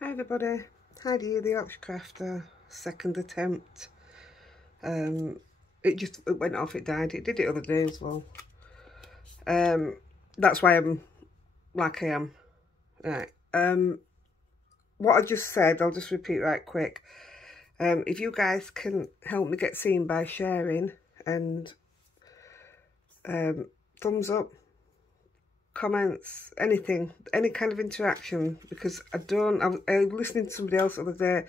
Hi everybody, Heidi the Yorkshire Crafter, second attempt. It went off, it died. It did it other day as well. That's why I'm like I am. Right. What I just said, I'll just repeat right quick. If you guys can help me get seen by sharing and thumbs up, comments, anything, any kind of interaction, because I was listening to somebody else the other day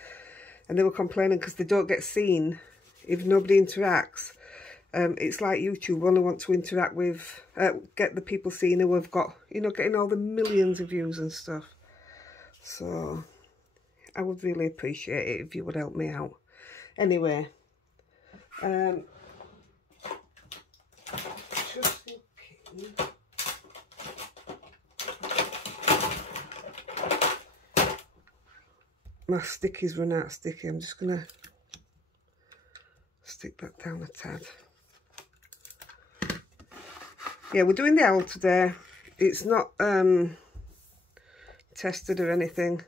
and they were complaining because they don't get seen if nobody interacts. It's like YouTube only want to interact with, get the people seen who have got, you know, getting all the millions of views and stuff. So I would really appreciate it if you would help me out. Anyway, just looking. My stickies run out of sticky. I'm just gonna stick that down a tad. Yeah, we're doing the owl today. It's not tested or anything,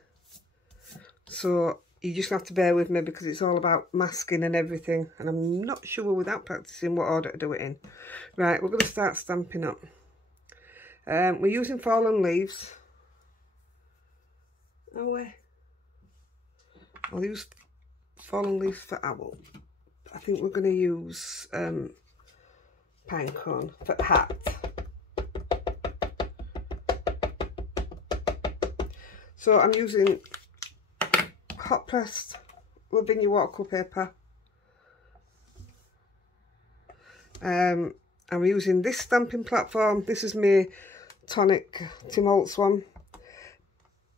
so you just have to bear with me because it's all about masking and everything, and I'm not sure without practicing what order to do it in. Right, we're going to start stamping up. We're using fallen leaves. I'll use fallen leaves for owl. I think we're going to use pine cone for hat. So I'm using hot pressed lavinia watercolour paper. I'm using this stamping platform. This is my Tonic Tim Holtz one,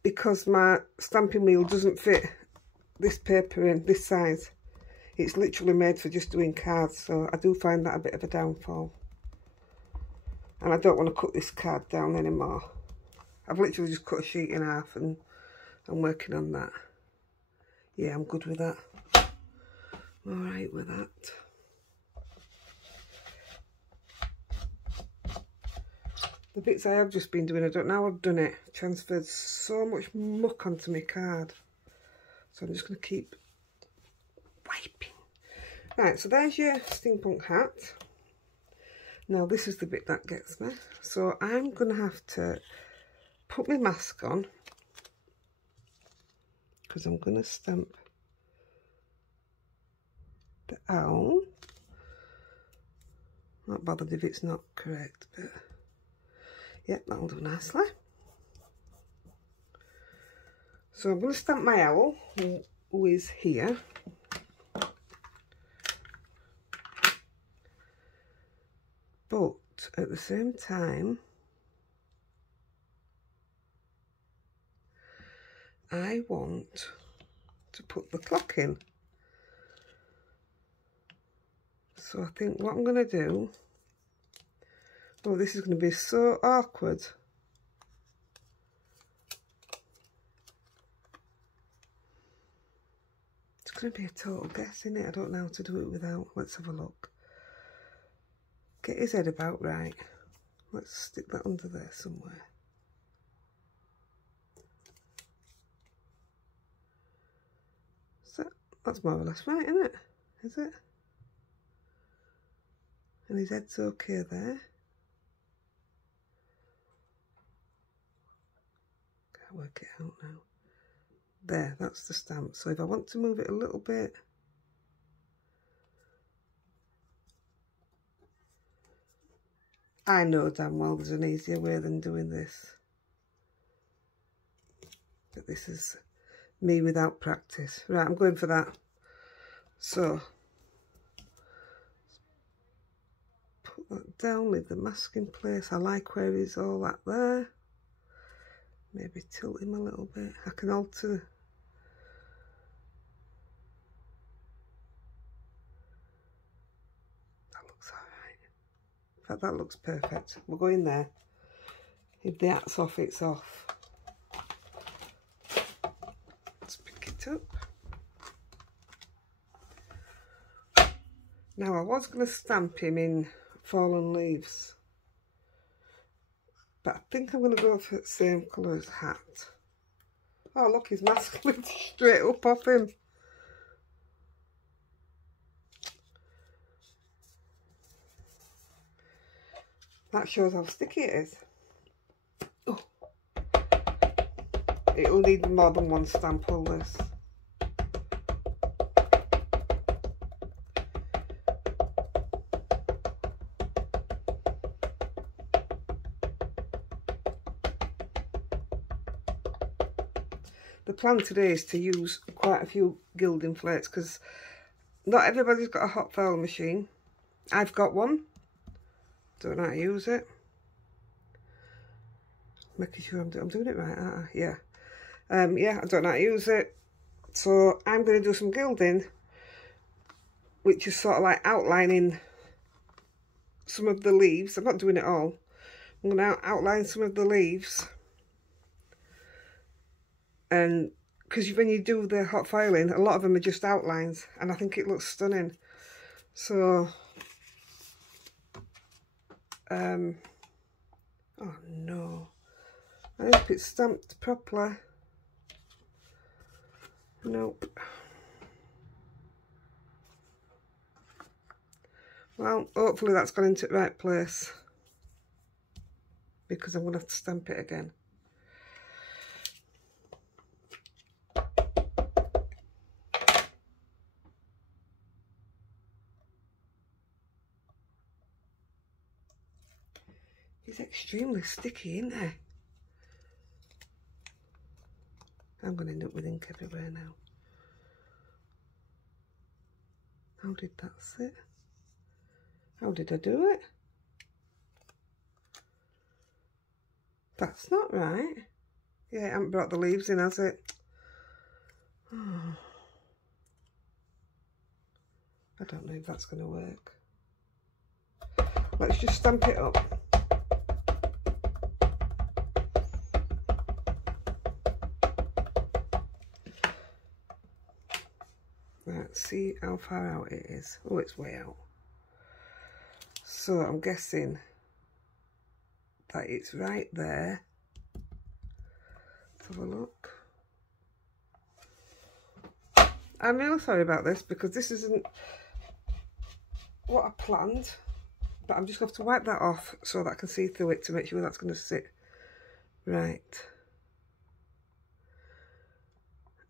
because my stamping wheel doesn't fit this paper in this size. It's literally made for just doing cards, so I do find that a bit of a downfall. And I don't want to cut this card down anymore. I've literally just cut a sheet in half and I'm working on that. Yeah, I'm good with that. Alright with that. The bits I have just been doing, I don't know how I've done it. Transferred so much muck onto my card. So I'm just going to keep wiping. Right, so there's your steampunk hat. Now this is the bit that gets me. So I'm going to have to put my mask on, because I'm going to stamp the owl. Not bothered if it's not correct, but yeah, that'll do nicely. So I'm going to stamp my owl, who is here. But at the same time, I want to put the clock in. So I think what I'm going to do, oh, this is going to be so awkward. It's going to be a total guess, isn't it? I don't know how to do it without. Let's have a look. Get his head about right. Let's stick that under there somewhere. So that's more or less right, isn't it? Is it? And his head's okay there. Can't work it out now. There, that's the stamp. So if I want to move it a little bit, I know damn well there's an easier way than doing this. But this is me without practice. Right, I'm going for that. So, put that down, leave the mask in place. I like where he's all that there. Maybe tilt him a little bit. I can alter. That looks alright. In fact, that looks perfect. We'll go in there. If the hat's off, it's off. Let's pick it up. Now I was going to stamp him in fallen leaves, but I think I'm going to go for the same colour as hat. Oh look, his mask slid straight up off him. That shows how sticky it is. Oh. It'll need more than one stamp, will this? The plan today is to use quite a few gilding flakes because not everybody's got a hot file machine. I've got one. Don't know how to use it. Making sure I'm doing it right, aren't I? Yeah. Yeah, I don't know how to use it. So I'm going to do some gilding, which is sort of like outlining some of the leaves. I'm not doing it all. I'm going to outline some of the leaves. And because when you do the hot filing, a lot of them are just outlines, and I think it looks stunning. So, oh no, I hope it's stamped properly. Nope. Well, hopefully that's gone into the right place, because I'm going to have to stamp it again. He's extremely sticky, isn't he? I'm going to end up with ink everywhere now. How did that sit? How did I do it? That's not right. Yeah, it hasn't brought the leaves in, has it? Oh. I don't know if that's going to work. Let's just stamp it up. Let's see how far out it is. Oh, it's way out. So I'm guessing that it's right there. Let's have a look. I'm really sorry about this because this isn't what I planned, but I'm just going to have to wipe that off so that I can see through it to make sure that's going to sit right.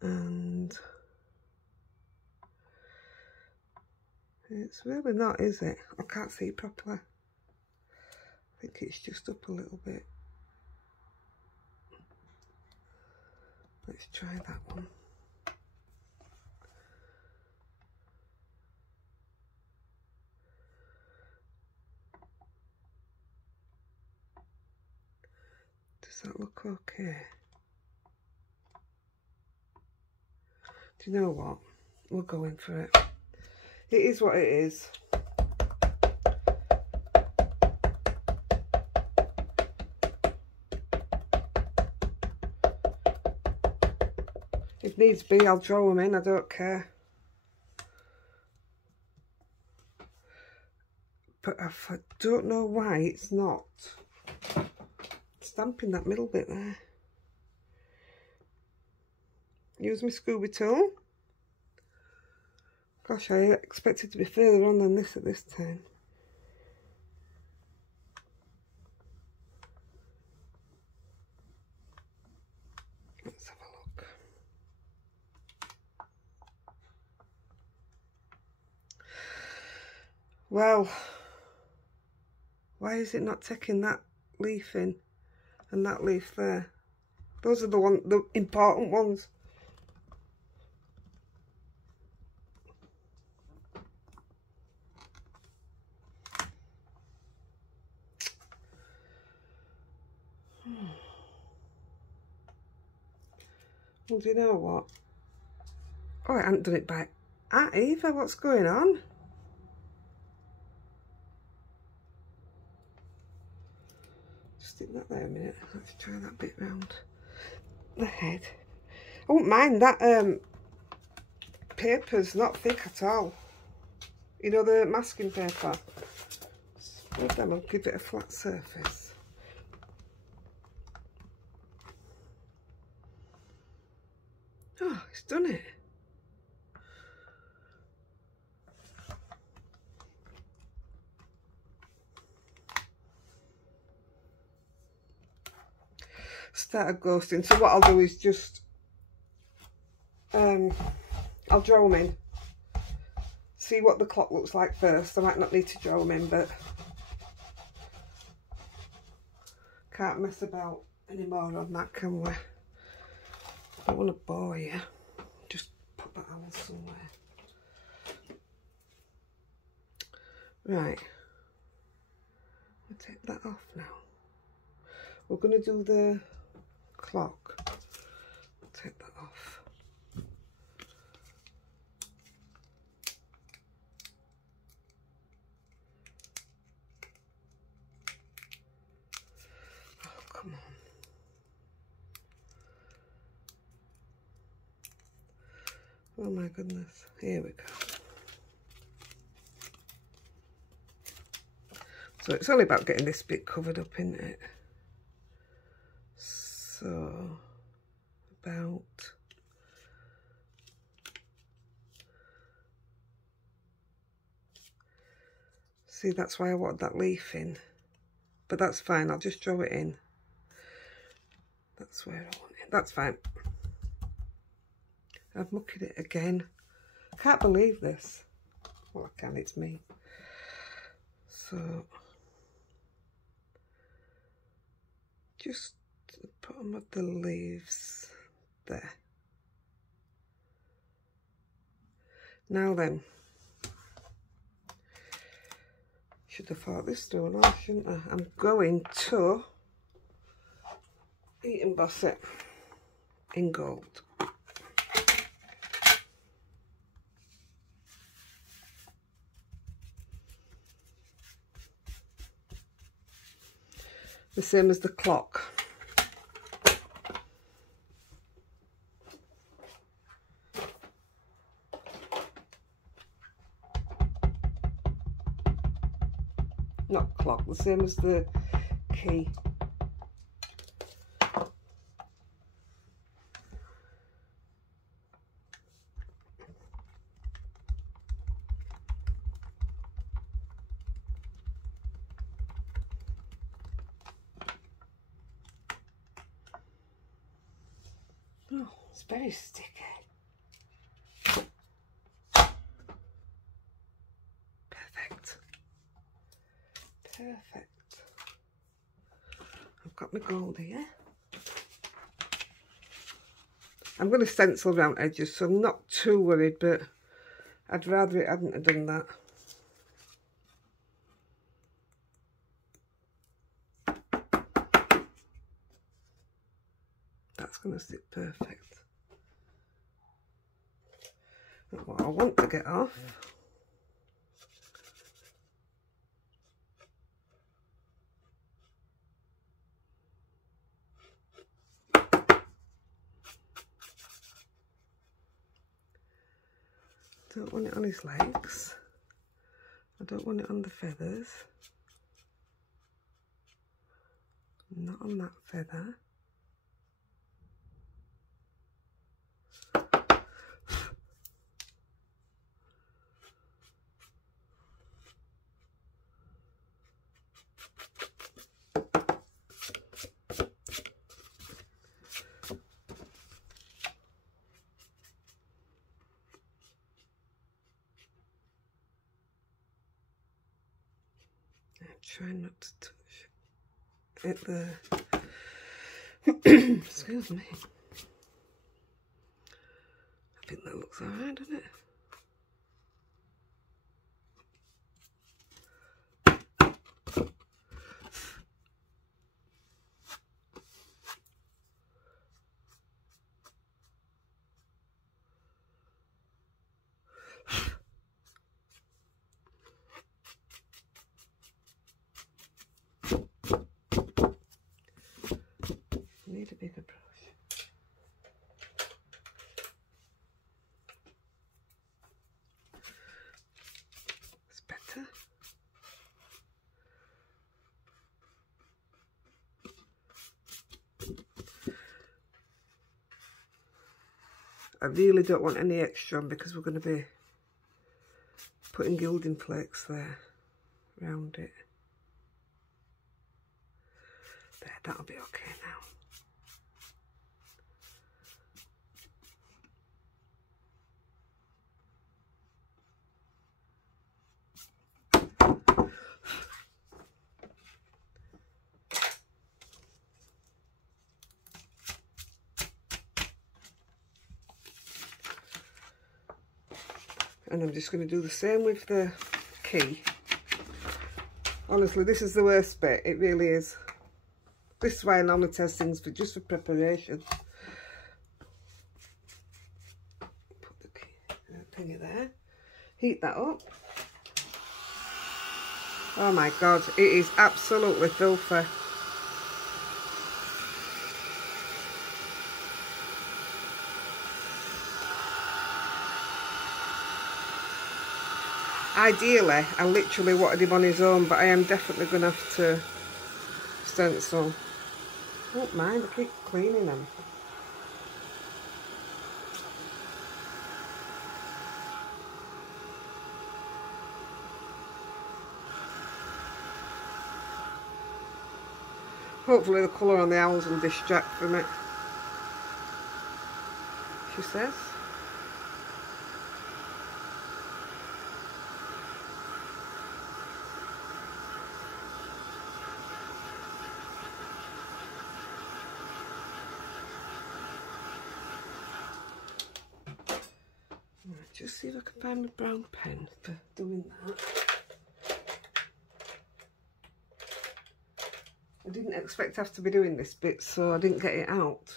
And it's really not, is it? I can't see properly. I think it's just up a little bit. Let's try that one. Does that look okay? Do you know what? We're going for it. It is what it is. If needs be, I'll draw them in, I don't care. But I don't know why it's not stamping that middle bit there. Use my Scooby tool. Gosh, I expected to be further on than this at this time. Let's have a look. Well, why is it not taking that leaf in and that leaf there? Those are the important ones. Well, do you know what? Oh, I haven't done it by either. What's going on? Just stick that there a minute. Let's try that bit round the head. I won't mind that paper's not thick at all. You know, the masking paper. Spread them and give it a flat surface. . 'Cause Oh, it's done it. Started ghosting. So what I'll do is just, I'll draw them in. See what the clock looks like first. I might not need to draw them in, but can't mess about anymore on that, can we? I don't want to bore you. Just put that on somewhere. Right. I'll take that off now. We're going to do the clock. I'll take that off. Oh, come on. Oh my goodness. Here we go. So it's only about getting this bit covered up, isn't it? So about see, that's why I want that leaf in, but that's fine. I'll just draw it in. That's where I want it. That's fine. I've mucked it again. I can't believe this. Well, I can. It's me. So just put them with the leaves there. Now then, should have thought this through and all, shouldn't I? I'm going to emboss it in gold. The same as the clock. Not clock, the same as the key. Oh, it's very sticky. Perfect. Perfect. I've got my gold here. I'm going to stencil around edges, so I'm not too worried, but I'd rather it hadn't have done that. That's going to sit perfect. But what I want to get off don't want it on his legs. I don't want it on the feathers. Not on that feather. Try not to touch it there. Excuse me. I think that looks alright, doesn't it? Need a bigger brush. It's better. I really don't want any extra on because we're going to be putting gilding flakes there around it. There, that'll be okay now. And I'm just going to do the same with the key. Honestly, this is the worst bit. It really is. This is why I normally test things for just for preparation. Put the key thingy there. Heat that up. Oh my god, it is absolutely filthy. Ideally, I literally wanted him on his own, but I am definitely going to have to stencil. I don't mind, I keep cleaning them. Hopefully the colour on the owls will distract from it, she says. Just see if I can find my brown pen for doing that. I didn't expect to have to be doing this bit, so I didn't get it out.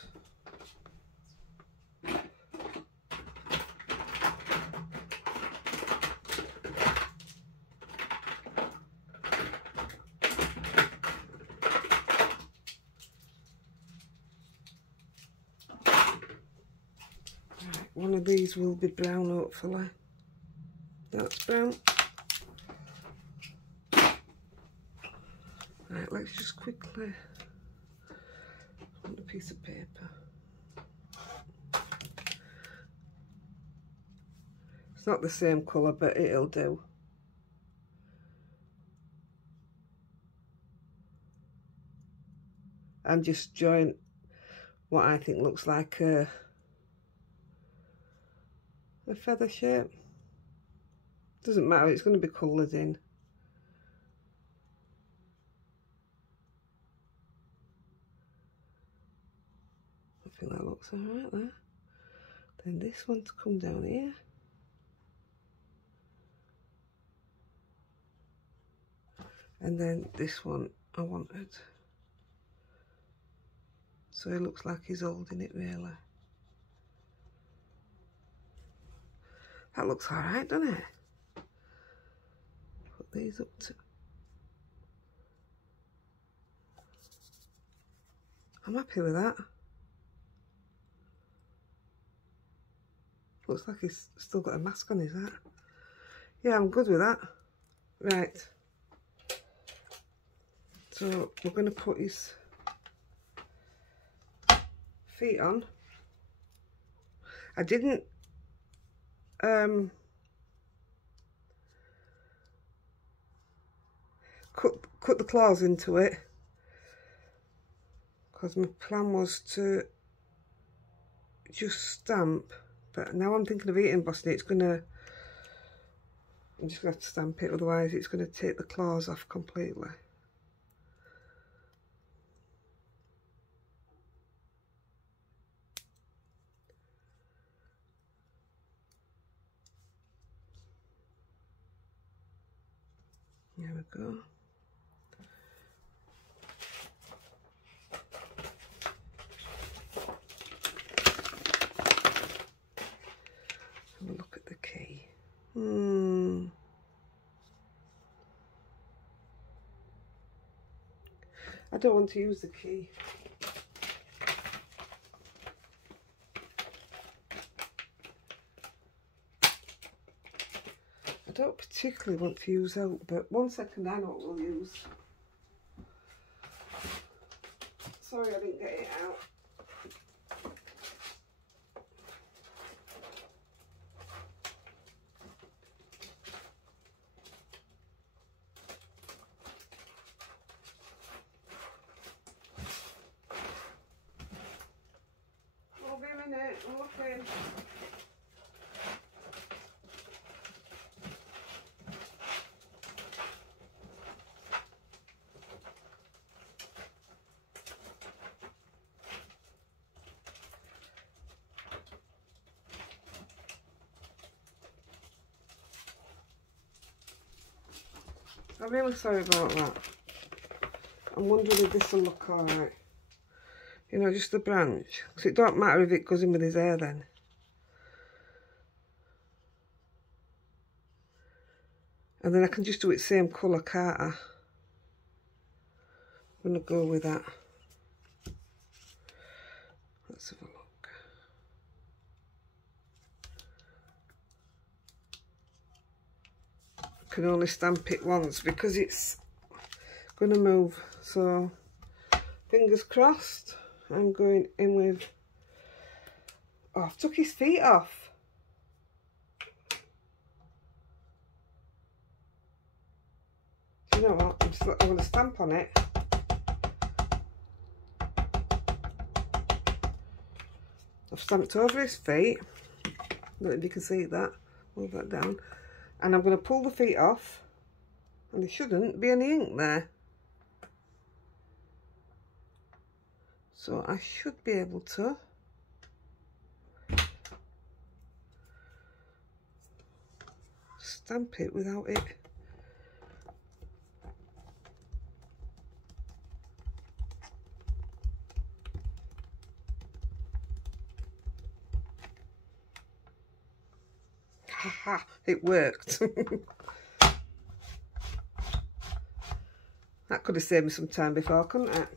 One of these will be brown, hopefully. That's brown. Right, let's just quickly on a piece of paper. It's not the same colour, but it'll do. And just join what I think looks like a feather shape. Doesn't matter, it's going to be coloured in. I think that looks alright there. Then this one to come down here. And then this one I wanted. So it looks like he's holding it really. That looks alright, doesn't it? Put these up to... I'm happy with that. Looks like he's still got a mask on his hat. Yeah, I'm good with that. Right. So we're going to put his feet on. I didn't cut the claws into it because my plan was to just stamp, but now I'm thinking of embossing it. I'm just going to have to stamp it, otherwise it's going to take the claws off completely. There we go. Have a look at the key. I don't want to use the key. I don't particularly want to use out, but 1 second, I know what we'll use. Sorry I didn't get it out. I'm looking. I'm really sorry about that. I'm wondering if this will look alright. You know, just the branch. Because it don't matter if it goes in with his hair then. And then I can just do it same colour, can't I? I'm going to go with that. Let's have a look. I can only stamp it once because it's going to move. So, fingers crossed. I'm going in with... Oh, I've took his feet off. Do you know what? I'm going to stamp on it. I've stamped over his feet. I don't know if you can see that. Move that down. And I'm going to pull the feet off. And there shouldn't be any ink there. So I should be able to stamp it without it. Haha, it worked. That could have saved me some time before, couldn't it?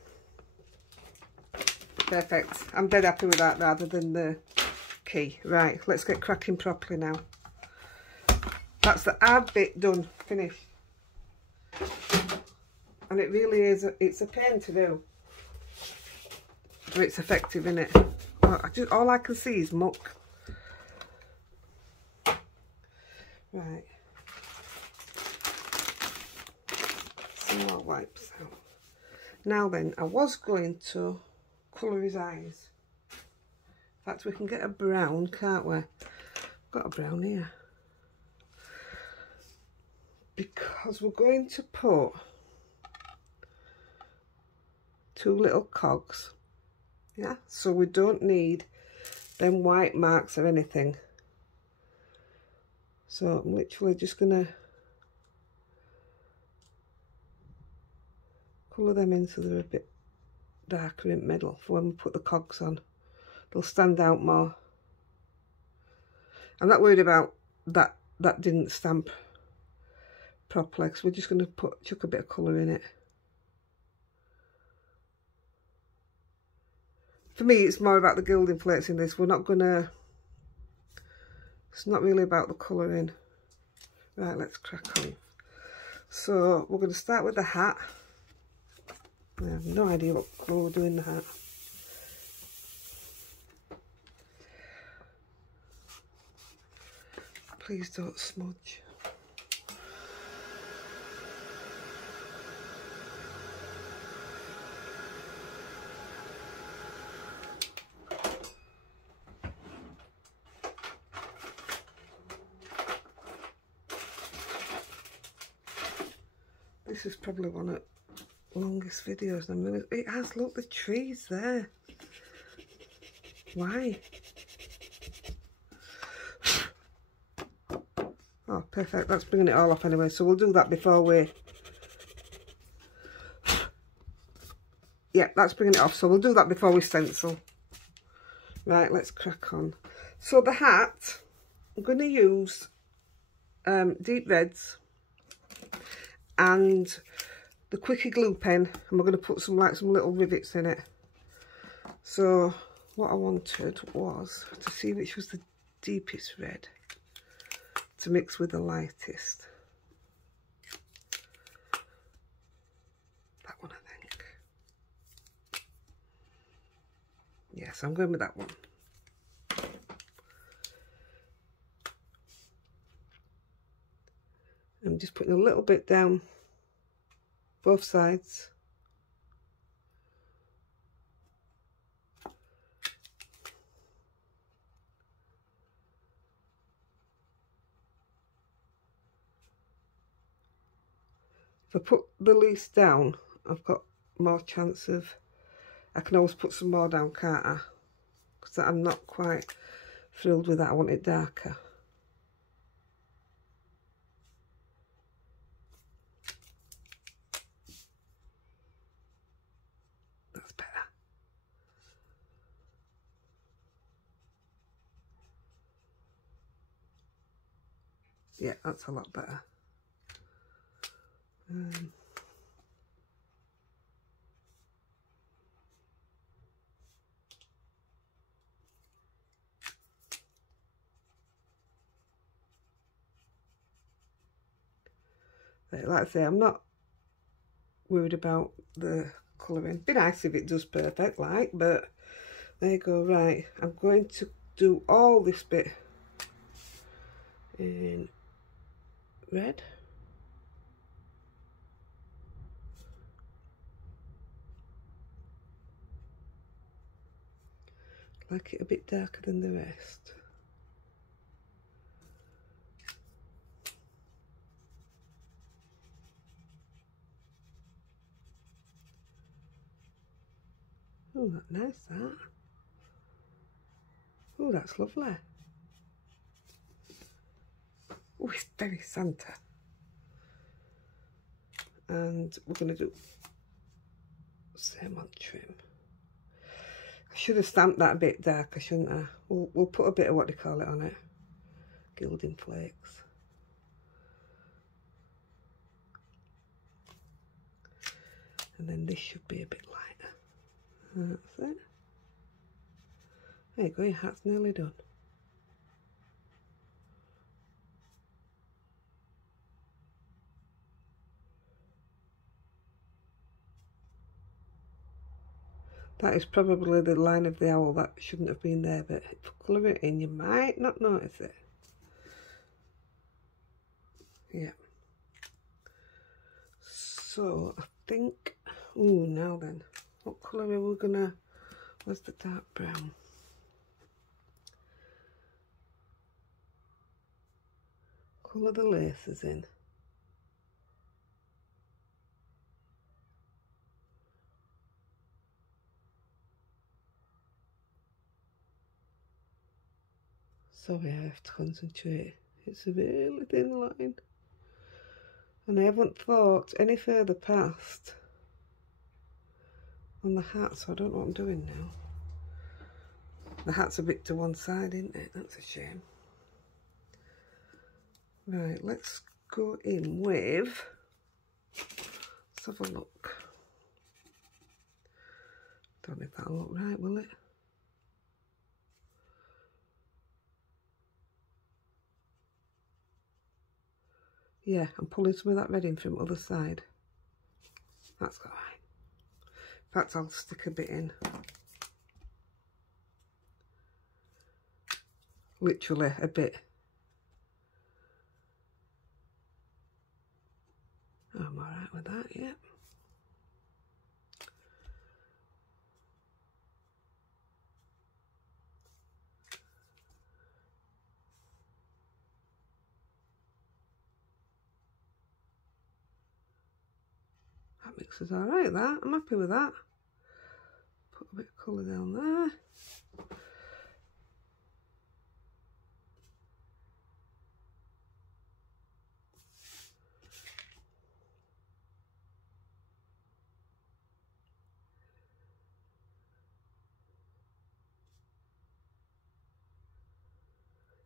Perfect. I'm dead happy with that rather than the key. Right, let's get cracking properly now. That's the hard bit done, finished. And it really is, it's a pain to do. But it's effective, isn't it? All I can see is muck. Right. Some more wipes out. Now then, I was going to colour his eyes. In fact, we can get a brown, can't we? Got a brown here. Because we're going to put 2 little cogs. Yeah, so we don't need them white marks or anything. So I'm literally just gonna colour them in so they're a bit darker in the middle for when we put the cogs on. They'll stand out more. I'm not worried about that didn't stamp properly, because we're just going to chuck a bit of colour in it. For me, it's more about the gilding flakes in this. We're not going to... It's not really about the colouring. Right, let's crack on. So, we're going to start with the hat. I have no idea what colour we're doing the hat. Please don't smudge. This is probably one of the longest videos. It has, look, the trees there. Why? Oh, perfect. That's bringing it all off anyway. So we'll do that before we... Yeah, that's bringing it off. So we'll do that before we stencil. Right, let's crack on. So the hat, I'm going to use deep reds and the quickie glue pen, and we're going to put some little rivets in it. So what I wanted was to see which was the deepest red to mix with the lightest. That one, I think. Yes, I'm going with that one. I'm just putting a little bit down both sides. if I put the lease down, I've got more chance of, I can always put some more down, can't I? Because I'm not quite thrilled with that. I want it darker. That's better. Yeah, that's a lot better. Like I say, I'm not worried about the colouring. Be nice if it does perfect, like, but there you go. Right, I'm going to do all this bit in red. Like it a bit darker than the rest. Oh, that's nice, that. Oh, that's lovely. Oh, it's very Santa. And we're going to do same on trim. I should have stamped that a bit darker, shouldn't I? We'll put a bit of what they call it on it. Gilding flakes. And then this should be a bit lighter. That's it. There you go, your hat's nearly done. That is probably the line of the owl that shouldn't have been there, but if you colour it in, you might not notice it. Yeah. So, I think, ooh, now then, what colour are we gonna, where's the dark brown? Colour the laces in. Sorry, I have to concentrate. It's a really thin line. And I haven't thought any further past on the hat, so I don't know what I'm doing now. The hat's a bit to one side, isn't it? That's a shame. Right, let's go in with, let's have a look. Don't know if that'll look right, will it? Yeah, I'm pulling some of that red in from the other side. That's all right. In fact, I'll stick a bit in. Literally a bit. I'm all right with that, yeah. That mixes all right, that. I'm happy with that. Put a bit of colour down there.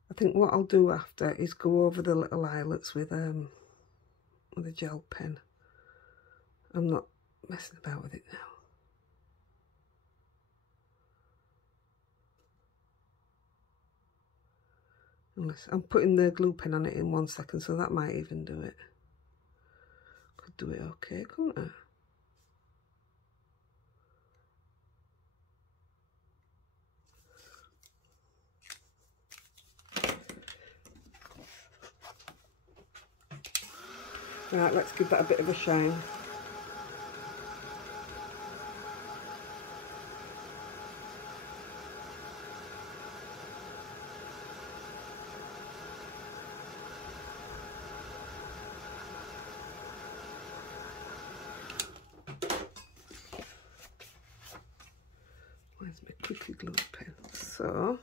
I think what I'll do after is go over the little eyelets with a gel pen. I'm not messing about with it now. Unless I'm putting the glue pen on it in 1 second, so that might even do it. Could do it okay, couldn't I? Right, let's give that a bit of a shine. quickly glue pen. So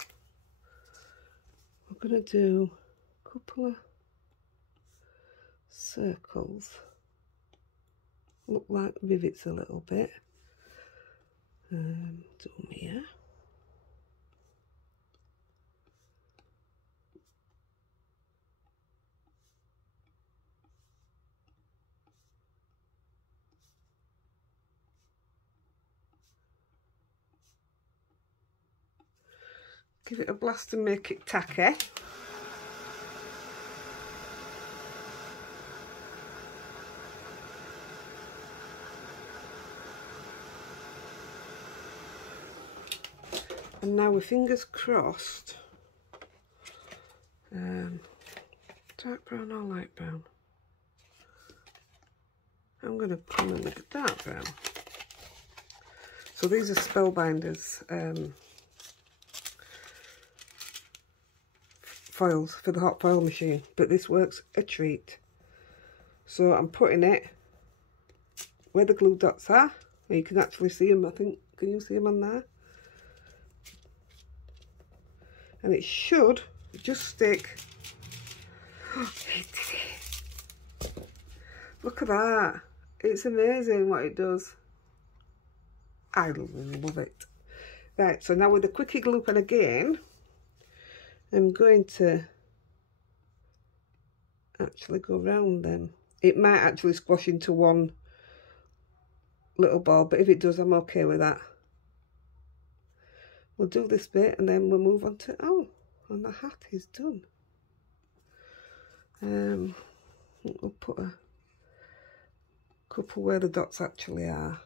we're going to do a couple of circles, look like rivets a little bit. Do them here. Give it a blast and make it tacky. And now with fingers crossed, dark brown or light brown? I'm going to come in with the dark brown. So these are Spellbinders foils for the hot foil machine, but this works a treat. So I'm putting it where the glue dots are. You can actually see them, I think. Can you see them on there? And it should just stick. Oh, it did it. Look at that. It's amazing what it does. I love it. Right, so now with the quickie glue pen again, I'm going to actually go round them. It might actually squash into one little ball, but if it does, I'm okay with that. We'll do this bit and then we'll move on to, oh, and the hat is done. We'll put a couple where the dots actually are.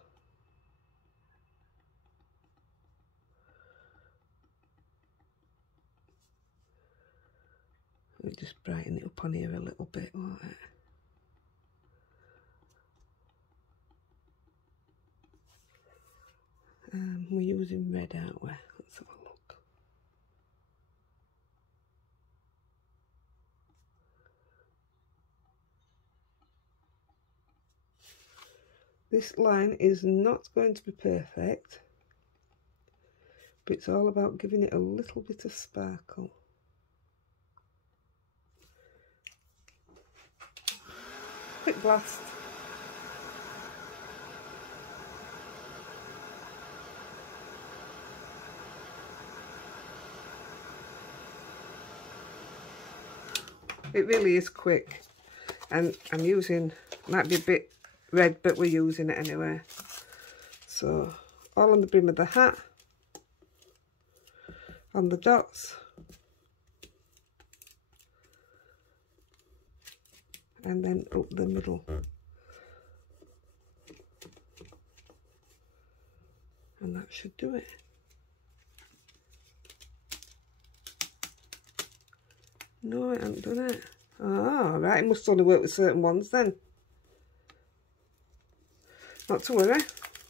Let me just brighten it up on here a little bit, won't it? We're using red, aren't we? Let's have a look. This line is not going to be perfect, but it's all about giving it a little bit of sparkle. Quick blast. It really is quick, and I'm using, might be a bit red, but we're using it anyway. So all on the brim of the hat, on the dots, and then up the middle. And that should do it. No, I haven't done it. Oh, right, it must only work with certain ones then. Not to worry,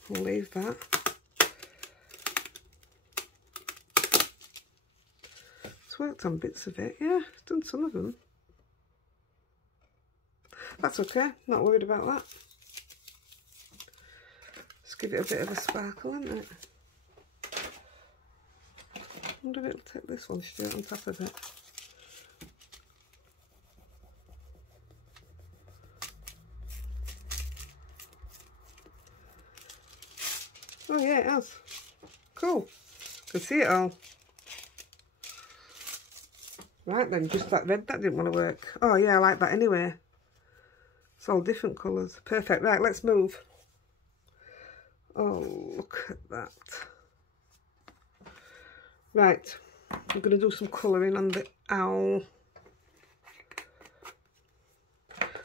we'll leave that. It's worked on bits of it, yeah, it's done some of them. That's okay, not worried about that. Just give it a bit of a sparkle, isn't it? I wonder if it'll take this one straight on top of it. Oh yeah, it has. Cool. Can see it all. Right then, just that red, that didn't want to work. Oh yeah, I like that anyway. It's all different colours. Perfect. Right, let's move. Oh, look at that. Right, I'm going to do some colouring on the owl.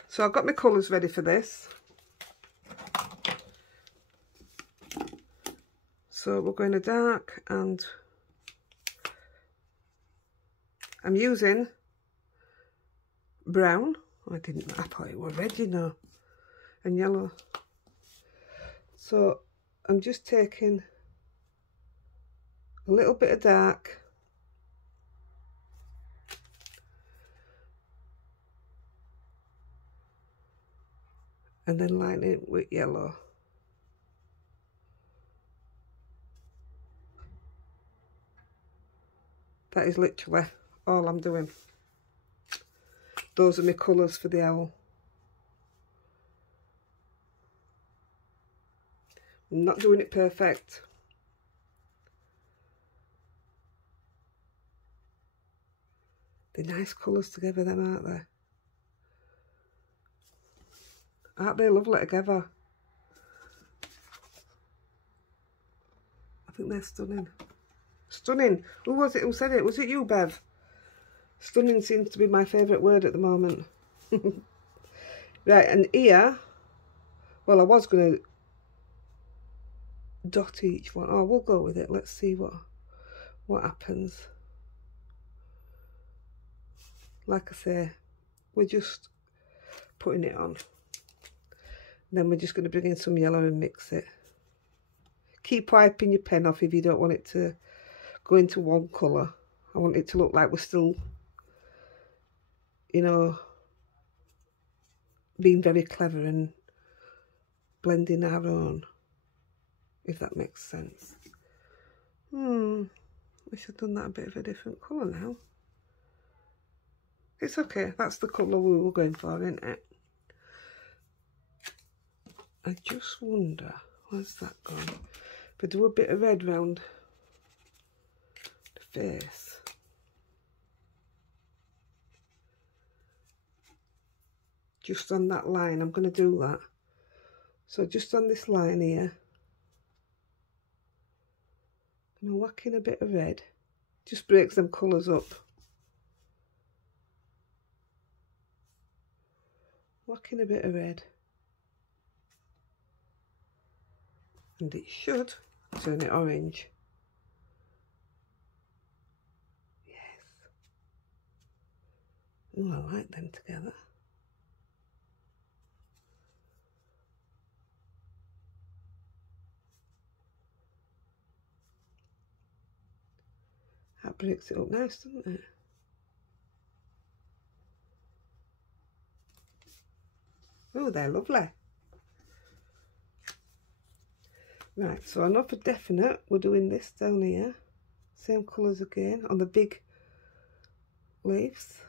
So I've got my colours ready for this. So we're going to dark, and I'm using brown. I thought it were red, you know, and yellow. So I'm just taking a little bit of dark and then lining it with yellow. That is literally all I'm doing. Those are my colours for the owl. I'm not doing it perfect. They're nice colours together then, aren't they? Aren't they lovely together? I think they're stunning. Stunning. Who was it who said it? Was it you, Bev? Stunning seems to be my favourite word at the moment. Right, and here, well, I was going to dot each one. Oh, we'll go with it. Let's see what happens. Like I say, we're just putting it on. Then we're just going to bring in some yellow and mix it. Keep wiping your pen off if you don't want it to go into one colour. I want it to look like we're still, you know, being very clever and blending our own, if that makes sense. Wish I'd done that a bit of a different colour now. It's okay, that's the colour we were going for, isn't it? I just wonder, where's that gone? If I do a bit of red round the face. Just on that line, I'm going to do that. So just on this line here, I'm going to whack in a bit of red. Just breaks them colours up. Whack in a bit of red. And it should turn it orange. Yes. Oh, I like them together. That breaks it up nice, doesn't it? Oh, they're lovely. Right, so I know for definite we're doing this down here. Same colours again on the big leaves.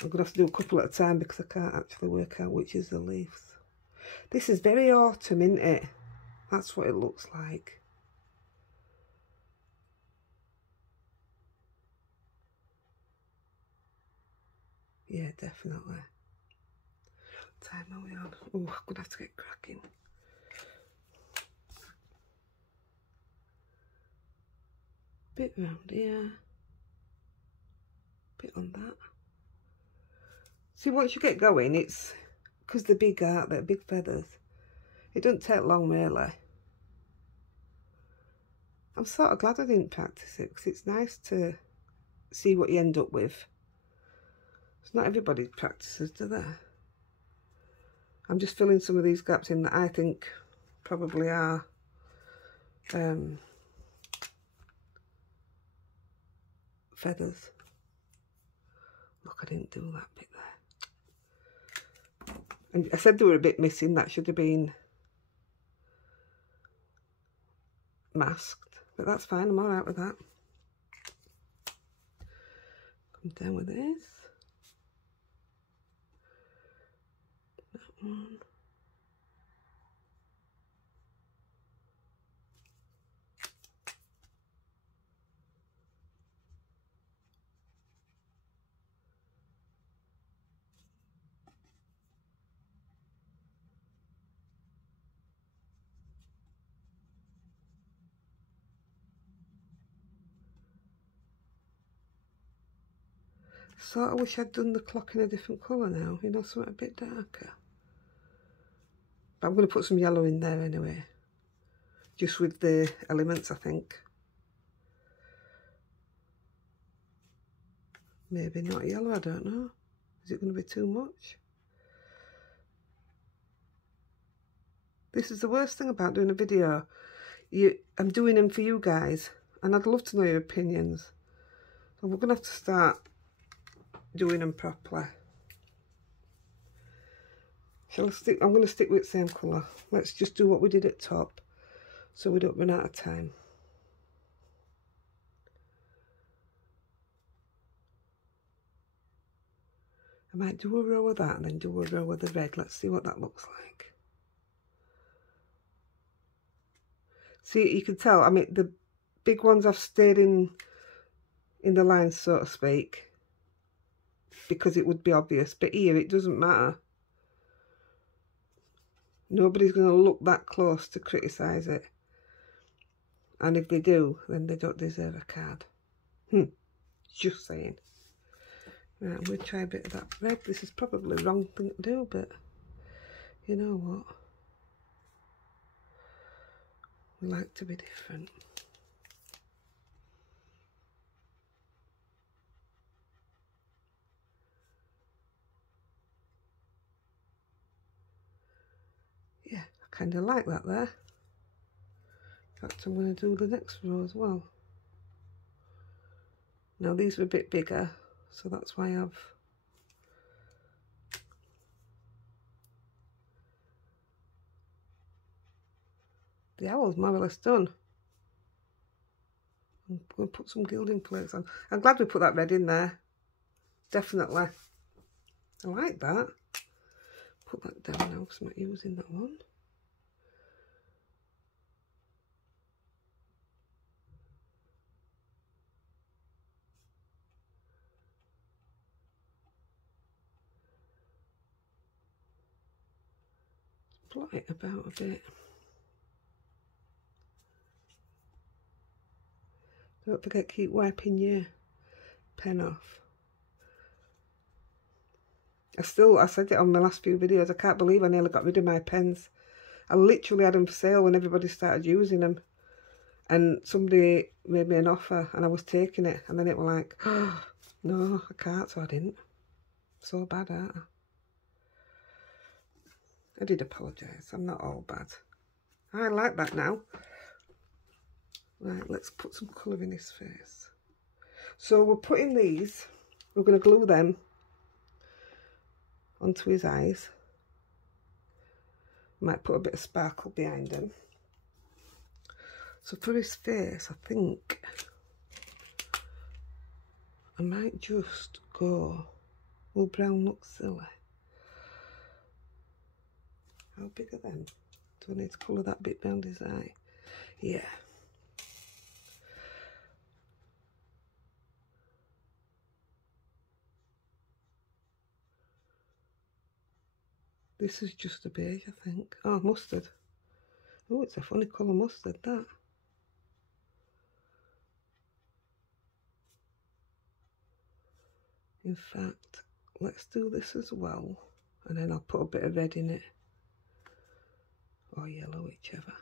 I'm going to have to do a couple at a time because I can't actually work out which is the leaves. This is very autumn, isn't it? That's what it looks like. Yeah, definitely. What time are we on? Oh, I'm going to have to get cracking. Bit round here. Bit on that. See, once you get going, it's because they're big, aren't they? Big feathers. It doesn't take long, really. I'm sort of glad I didn't practice it because it's nice to see what you end up with. It's not everybody practices, do they? I'm just filling some of these gaps in that I think probably are feathers. Look, I didn't do that bit there. And I said they were a bit missing. That should have been masked, but that's fine. I'm all right with that. Come down with this. That one. Sort of wish I'd done the clock in a different colour now, you know, something a bit darker. But I'm going to put some yellow in there anyway, just with the elements, I think. Maybe not yellow, I don't know. Is it going to be too much? This is the worst thing about doing a video. I'm doing them for you guys, and I'd love to know your opinions. So we're going to have to start doing them properly. Shall I stick? I'm going to stick with the same colour. Let's just do what we did at top so we don't run out of time. I might do a row of that and then do a row of the red. Let's see what that looks like. See, you can tell, I mean, the big ones I've stayed in the lines, so to speak, because it would be obvious. But here, it doesn't matter. Nobody's going to look that close to criticise it. And if they do, then they don't deserve a card. Just saying. Right, I'm going to try a bit of that red. This is probably the wrong thing to do, but you know what? We like to be different. Yeah, I kind of like that there. In fact, I'm going to do the next row as well. Now these are a bit bigger, so that's why I've the owl's more or less done. I'm going to put some gilding flakes on. I'm glad we put that red in there. Definitely. I like that. Put that down now because I'm not using that one. Blot it about a bit. Don't forget, keep wiping your pen off. I said it on my last few videos, I can't believe I nearly got rid of my pens. I literally had them for sale when everybody started using them. And somebody made me an offer and I was taking it. And then it was like, oh, no, I can't, so I didn't. So bad, aren't I? I did apologise, I'm not all bad. I like that now. Right, let's put some colour in his face. So we're putting these, we're going to glue them onto his eyes. Might put a bit of sparkle behind them. So for his face, I think I might just go, will brown look silly? How big are them? Do I need to colour that bit round his eye? Yeah. This is just a beige, I think. Oh, mustard. Oh, it's a funny colour mustard, that. In fact, let's do this as well. And then I'll put a bit of red in it. Or yellow, whichever.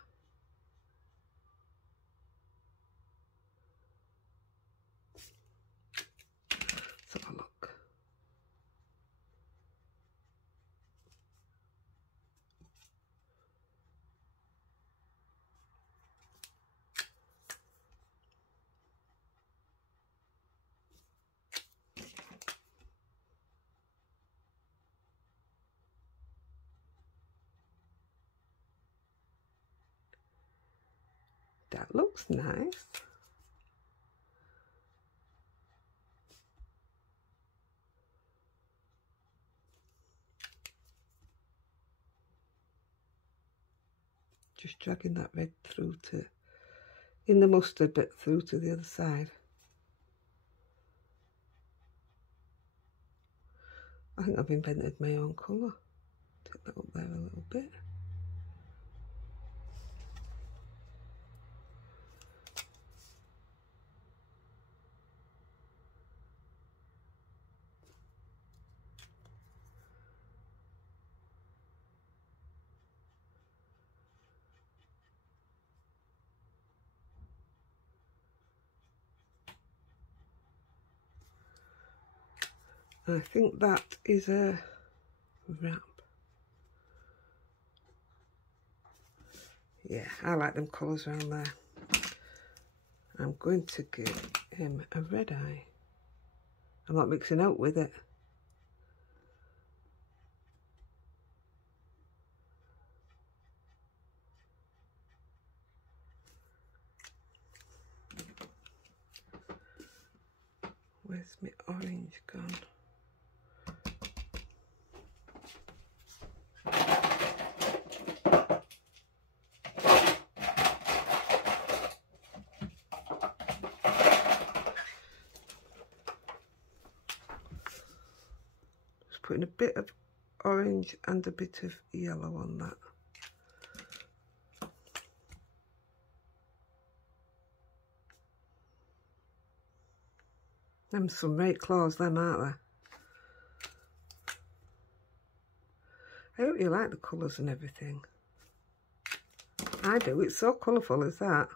Let's have a look. That looks nice. Just dragging that red through to, in the mustard bit, through to the other side. I think I've invented my own colour. Take that up there a little bit. I think that is a wrap. Yeah, I like them colours around there. I'm going to give him a red eye. I'm not mixing out with it. Where's my orange gone? putting a bit of orange and a bit of yellow on that. Them some right claws, them, aren't they? I hope you like the colours and everything. I do, it's so colourful, is that?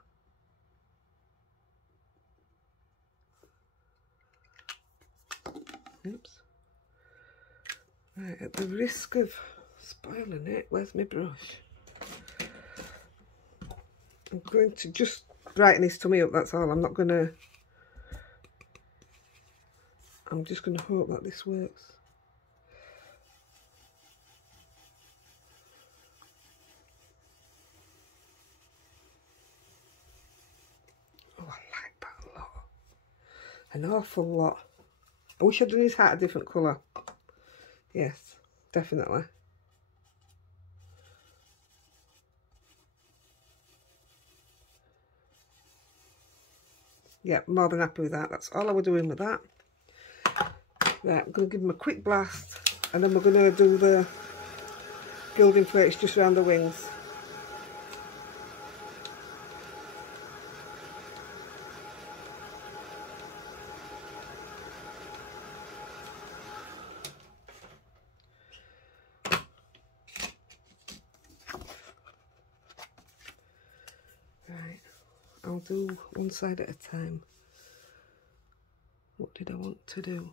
Oops. Right, at the risk of spoiling it, where's my brush? I'm going to just brighten his tummy up, that's all. I'm just going to hope that this works. Oh, I like that a lot. An awful lot. I wish I'd done his hat a different colour. Yes, definitely. Yeah, more than happy with that. That's all I was doing with that. Right, I'm going to give him a quick blast, and then we're going to do the gilding flakes just around the wings. Right, I'll do one side at a time. What did I want to do?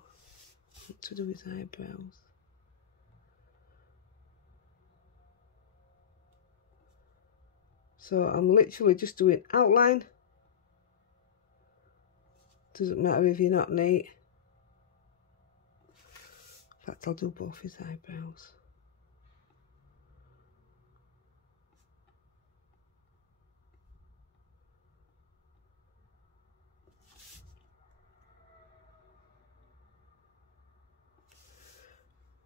I want to do his eyebrows. So I'm literally just doing outline. Doesn't matter if you're not neat. In fact, I'll do both his eyebrows.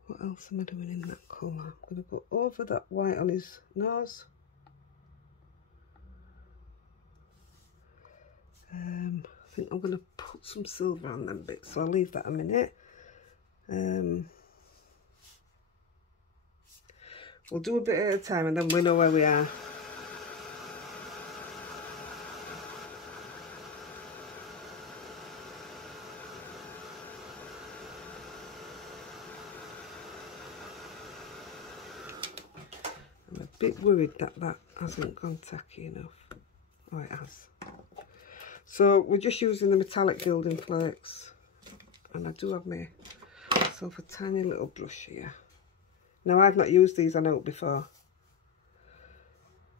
What else am I doing in that colour? I'm going to go over that white on his nose. I think I'm going to put some silver on them bits, so I'll leave that a minute. We'll do a bit at a time and then we know where we are. I'm a bit worried that that hasn't gone tacky enough. Oh, it has. So we're just using the metallic gilding flakes, and I do have myself a tiny little brush here. Now I've not used these, I know, before,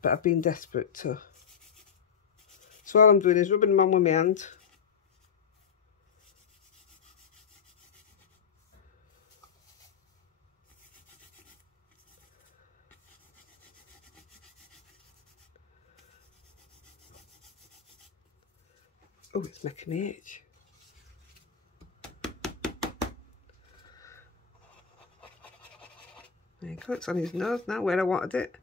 but I've been desperate to. So all I'm doing is rubbing them on with my hand. Oh, it's making me itch. There you go, it's on his nose now, where I wanted it.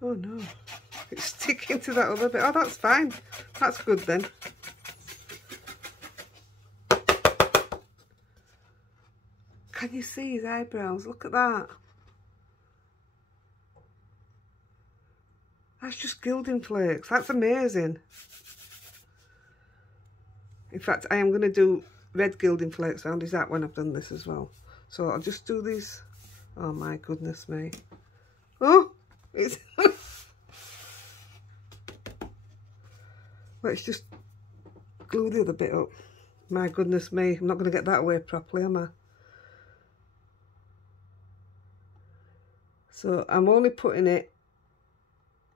Oh no, it's sticking to that other bit. Oh, that's fine. That's good then. Can you see his eyebrows? Look at that. That's just gilding flakes. That's amazing. In fact, I am going to do red gilding flakes around his hat when I've done this as well. So I'll just do these. Oh my goodness me. Oh, it's... Let's just glue the other bit up. My goodness me, I'm not going to get that away properly, am I? So I'm only putting it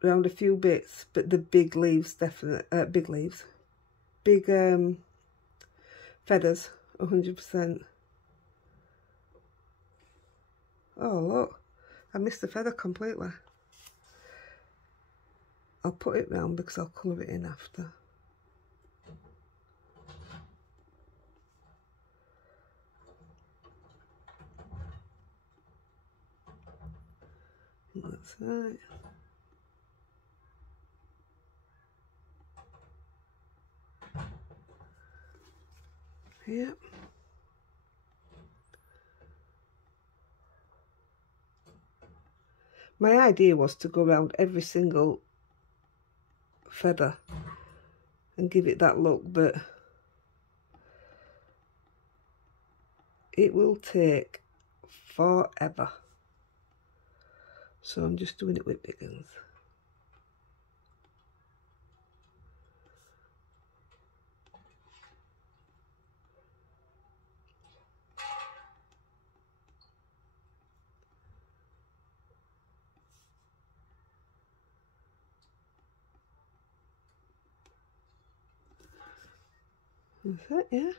around a few bits, but the big leaves, definitely, big feathers, 100%. Oh look, I missed the feather completely. I'll put it round because I'll colour it in after. That's right. Yeah. My idea was to go around every single feather and give it that look, but it will take forever. So I'm just doing it with big ones. That's it, yeah.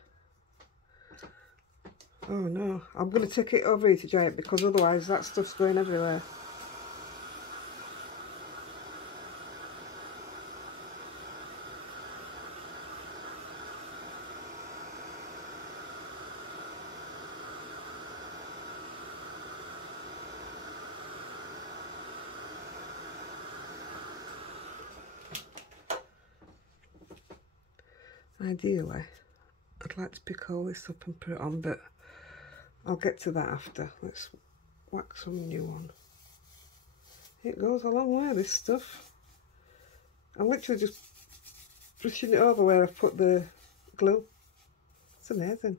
Oh no, I'm going to take it over here to dry it because otherwise that stuff's going everywhere. Ideally, I'd like to pick all this up and put it on, but I'll get to that after. Let's whack some new on. It goes a long way, this stuff. I'm literally just brushing it over where I've put the glue. It's amazing.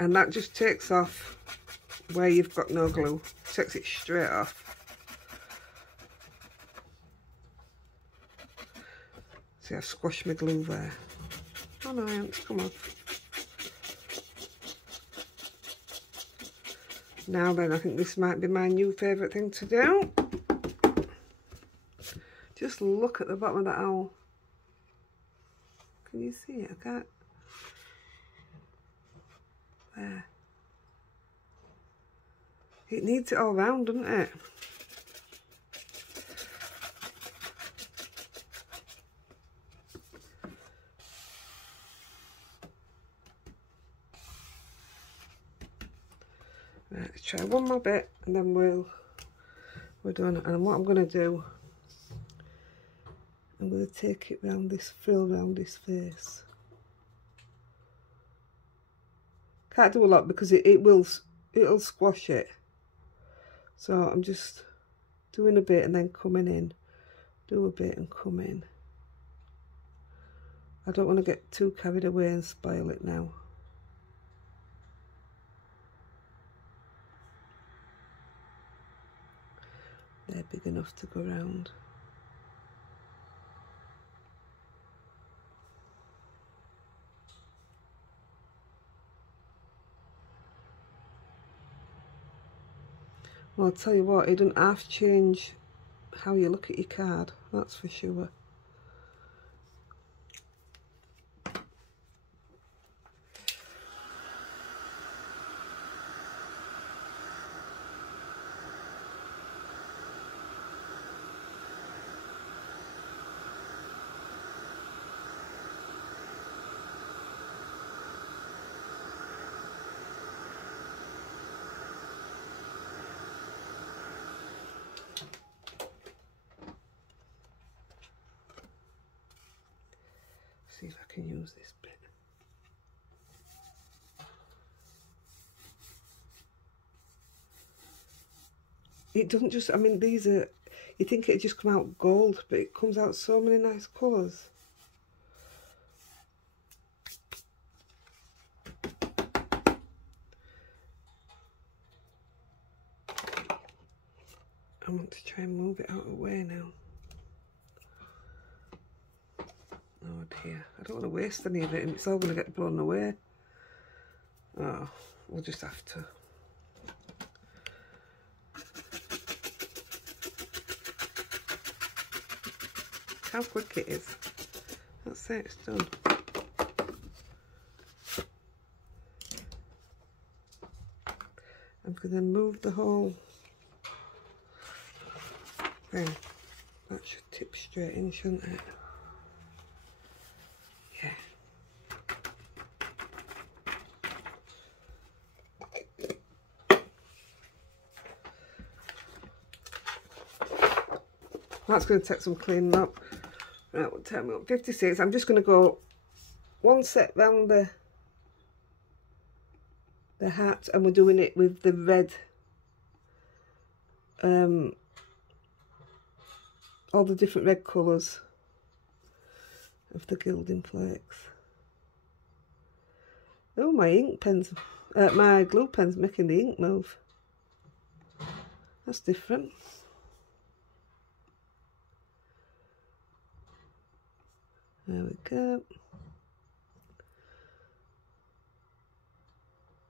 And that just takes off where you've got no glue. Takes it straight off. See, I've squashed my glue there. Oh no, I haven't. Come on. Now then, I think this might be my new favourite thing to do. Just look at the bottom of that owl. Can you see it? I can't. There. It needs it all round, doesn't it? Right, let's try one more bit and then we're done. And what I'm going to do, I'm going to take it round this frill round his face. Can't do a lot because it'll squash it. So I'm just doing a bit and then coming in. Do a bit and come in. I don't want to get too carried away and spoil it now. They're big enough to go round. Well, I'll tell you what, it doesn't half change how you look at your card, that's for sure. See if I can use this bit. It doesn't just, I mean, these are, you think it'd just come out gold, but it comes out so many nice colours. I want to try and move it out of the way now. Oh dear, I don't want to waste any of it and it's all going to get blown away. Oh, we'll just have to. How quick it is. That's it, it's done. I'm going to move the whole thing. That should tip straight in, shouldn't it? Yeah. That's going to take some cleaning up. Right, what time we got? 56. I'm just going to go one set round the hat, and we're doing it with the red, all the different red colours of the gilding flakes. Oh, my ink pen's, my glue pen's making the ink move. That's different. There we go.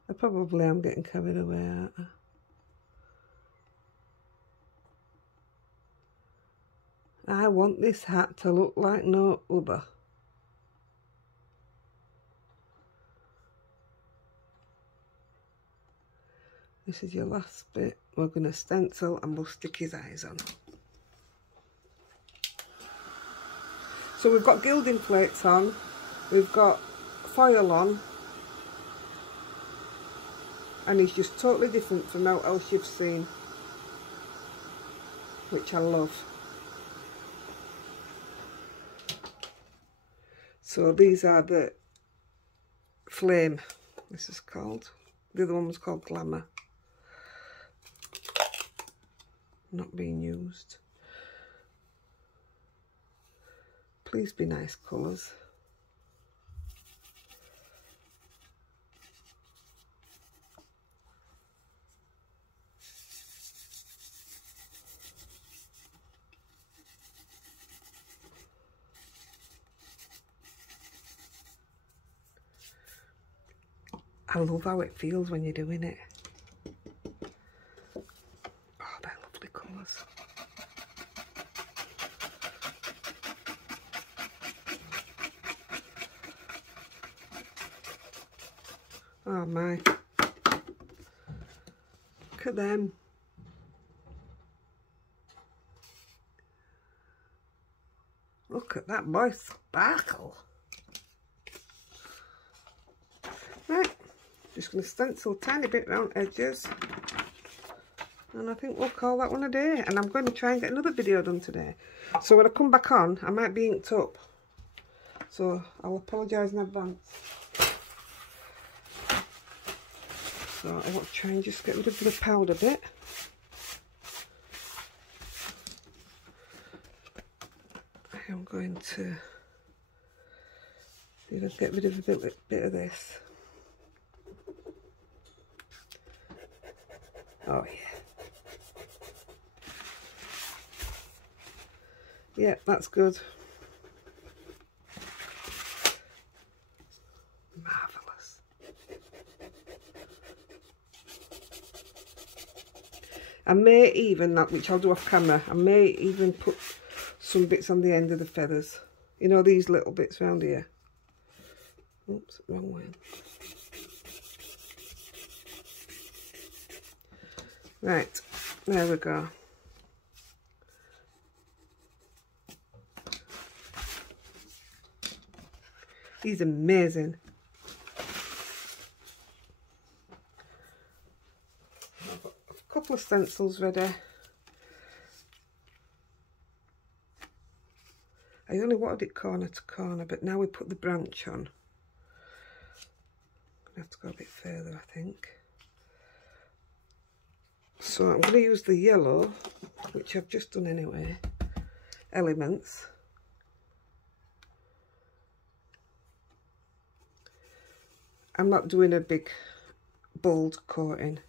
I probably am getting carried away, aren't I? I want this hat to look like no other. This is your last bit. We're going to stencil and we'll stick his eyes on. So we've got gilding flakes on, we've got foil on, and he's just totally different from what else you've seen, which I love. So these are the flame, this is called. The other one was called glamour. Not being used. Please be nice colours. I love how it feels when you're doing it. Oh, they're lovely colours. Oh my. Look at them. Look at that boy sparkle. Right, just going to stencil a tiny bit round edges. And I think we'll call that one a day. And I'm going to try and get another video done today. So when I come back on, I might be inked up. So I'll apologise in advance. So I want to try and just get rid of the powder bit. I am going to get rid of a bit of this. Oh yeah. Yeah, that's good. Marvellous. I may even, which I'll do off camera, I may even put some bits on the end of the feathers. You know, these little bits around here. Oops, wrong way. Right, there we go. He's amazing. I've got a couple of stencils ready. I only wanted it corner to corner, but now we put the branch on. I have to go a bit further, I think. So I'm going to use the yellow, which I've just done anyway, elements. I'm not doing a big bold coating.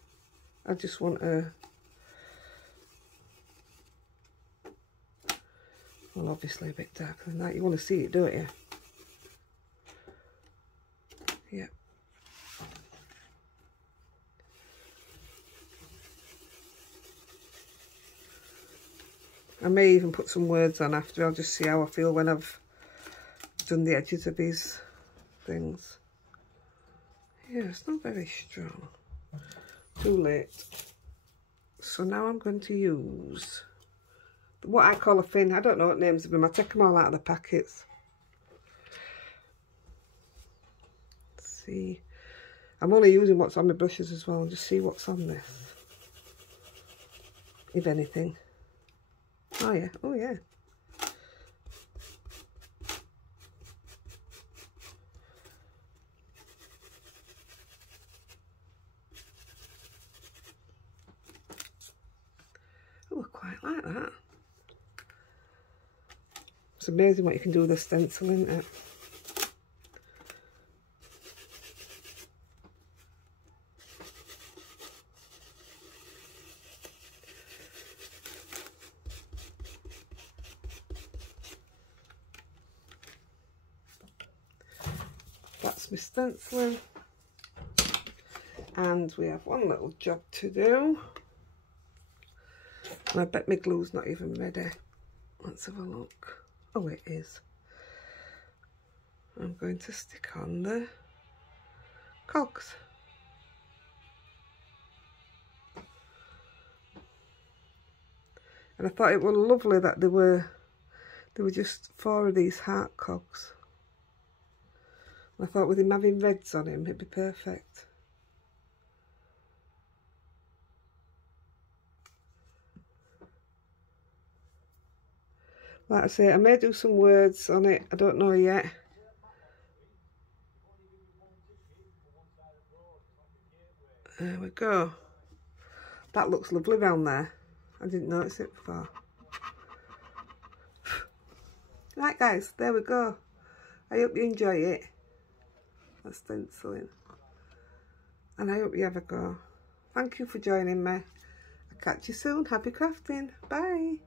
I just want a, well, obviously a bit darker than that. You want to see it, don't you? Yeah. I may even put some words on after. I'll just see how I feel when I've done the edges of these things. Yeah, it's not very strong. Too late. So now I'm going to use what I call a fin. I don't know what names of them. I take them all out of the packets. Let's see. I'm only using what's on my brushes as well. And just see what's on this. If anything. Oh yeah, oh yeah. Oh, I quite like that. It's amazing what you can do with a stencil, isn't it? That's my stenciling. And we have one little job to do. And I bet my glue's not even ready. Let's have a look. Oh, it is. I'm going to stick on the cogs. And I thought it was lovely that there were just 4 of these heart cogs. And I thought with him having reds on him, it'd be perfect. Like I say, I may do some words on it, I don't know yet. There we go. That looks lovely round there. I didn't notice it before. Right guys, there we go. I hope you enjoy it. That's stenciling. And I hope you have a go. Thank you for joining me. I'll catch you soon. Happy crafting. Bye.